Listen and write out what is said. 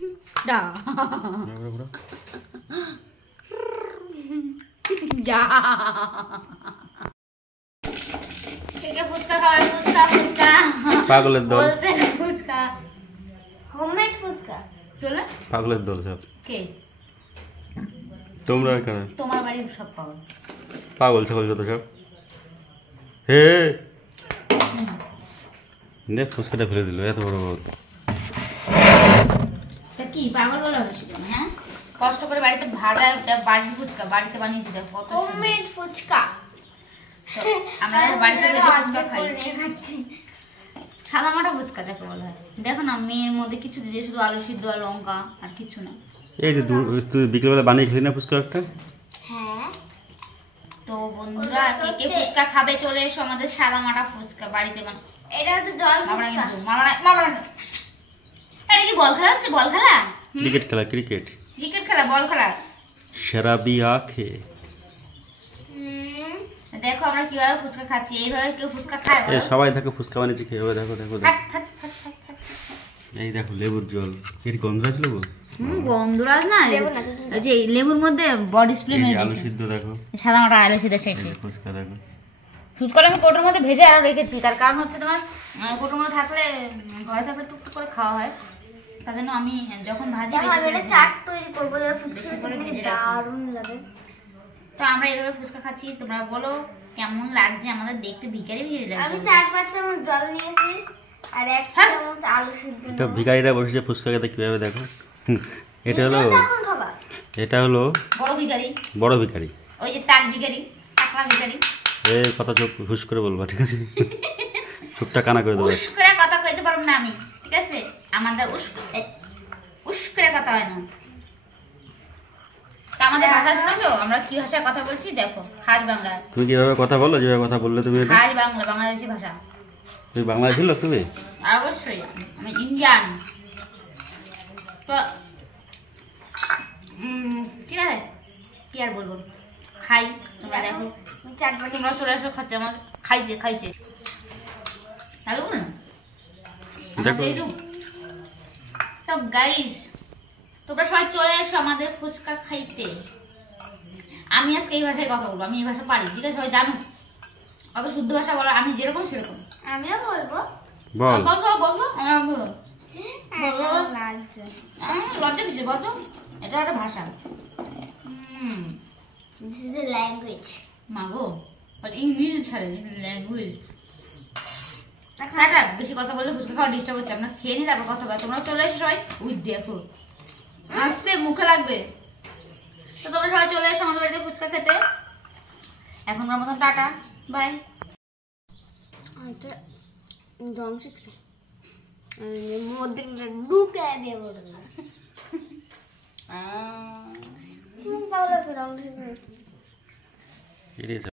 Da. Ja. ठीक है फुचका खाओ फुचका फुचका পাগলের দল বলছে ফুচকা হোমমেড ফুচকা চলে পাগলের দল সব কে তোমরা কেন তোমার বাড়ির সব পাগল পাগল ছাগল যত সব হে দেখ ফুচকাটা ফেলে দিল এত বড় বড় তা কি পাগল বলা হচ্ছে হ্যাঁ কষ্ট করে বাড়িতে ভাজা বাড়ির ফুচকা বাড়িতে বানিয়েছি দেখো কত হোমমেড ফুচকা আমরা বাড়িতে ফুচকা খাই সাদা মাটা ফুচকা দেখো বলা হয় দেখো না মেয়ের মধ্যে কিছু দিয়ে শুধু আলু সিদ্ধ আর লঙ্কা আর কিছু না এই যে তুই বিকেলবেলা বানিয়ে খেলি না ফুচকা একটা হ্যাঁ তো বন্ধুরা কে কে ফুচকা খাবে চলে এসো আমাদের সাদা মাটা ফুচকা বাড়িতে এটা তো জল আমরা ফুচকা কিন্তু মামা এটা কি বল খেলা হচ্ছে বল খেলা ক্রিকেট খেলা ক্রিকেট ক্রিকেট খেলা বল খেলা শরাবি আঁখে দেখো আমরা কিভাবে ফুচকা খাচ্ছি এইভাবে কেউ ফুচকা খায় এই সবাই দেখো ফুচকা বানিয়েছে খেয়ে দেখো দেখো দেখো ফাট, ফাট, ফাট, ফাট, ফাট। এই দেখো লেবুর জল এর গন্ধ ছিল গো গন্ধরাজ না ওই যে লেবুর মধ্যে বডি স্প্রে এই মেরে যে আলু দিয়েছে সিদ্ধ দেখো সাদা মাটা আলু সিদ্ধ এই সেটি যে ফুচকা দেখো ফুচকা আমি কোটোর মধ্যে ভেজে আরো রেখেছি তার কারণ হচ্ছে তোমার কোটোর মধ্যে থাকলে ঘরে থাকলে টুকটুক করে খাওয়া হয় তার জন্য আমি যখন ভাজি আমি বেশি এটা করে চাট তৈরি করব যারা ফুচকা বেশি করে খেতে ভেজে রাখি। দারুণ লাগে তো আমরা এইভাবে ফুচকা খাচ্ছি তোমরা বলো কেমন লাগছে আমাদের দেখতে ভিখারি ভিখারি আমি লাগছে 4-5 চামচ জল নিয়েছি আর 1 হ্যাঁ। চামচ আলু সিদ্ধ এটা ভিখারিরা বসেছে ফুচকা খেতে কিভাবে দেখো এটা হলো এখন খাবা এটা হলো বড় ভিখারি বড় ভিখারি ওই যে টাক ভিখারি টাকলা ভিখারি এই কথা চোখ হুশ করে বলবা ঠিক আছে চুপটা কানা করে দেবো উস করে কথা কইতে পারবো না আমি ঠিক আছে আমাদের উস করে কথা হয় না তা আমাদের ভাষা শুনেছো আমরা কি ভাষায় কথা বলছি দেখো খাস বাংলা তুমি কিভাবে কথা বলো যেভাবে কথা বললে তুমি এটা খাস বাংলা বাংলাদেশি ভাষা তুমি বাংলাদেশি লোক তুমি অবশ্যই আমি ইন্ডিয়ান তো ঠিক আছে কি আর বলবো খাই তোমরা দেখো চাট তোমরা চলে আসো খাচ্ছে আমার খাইতে খাইতে হ্যালো না দেখো। তো গাইস তোমরা সবাই চলে এসো আমাদের ফুচকা খাইতে আমি আজকে এই ভাষায় কথা বলবো আমি এই ভাষা পারি ঠিক আছে সবাই জানো অত শুদ্ধ ভাষা বলো আমি যেরকম সেরকম আমিও বলবো বল বলতো বলতো আমার বলো লাগছে লজ্জা কিসে বলতো এটা একটা ভাষা দিস ইজ এ ল্যাঙ্গুয়েজ মাগো ইংলিশ ছাড়ে ল্যাঙ্গুয়েজ টাটা বেশি কথা বললে ফুচকা খাওয়া ডিস্টার্ব হচ্ছে আমরা খেয়ে নি তারপর কথা বলে তোমরা চলে এসো সবাই উই দেখো আসতে মুখে লাগবে তো তোমরা সবাই চলে এসো আমাদের বাড়িতে ফুচকা খেতে এখনকার মতন টাটা বাই এটা ড্রাম শিখছে মধ্যে ঢুকে দিয়ে বলবো ভালো আছে ড্রাম শিখছে it is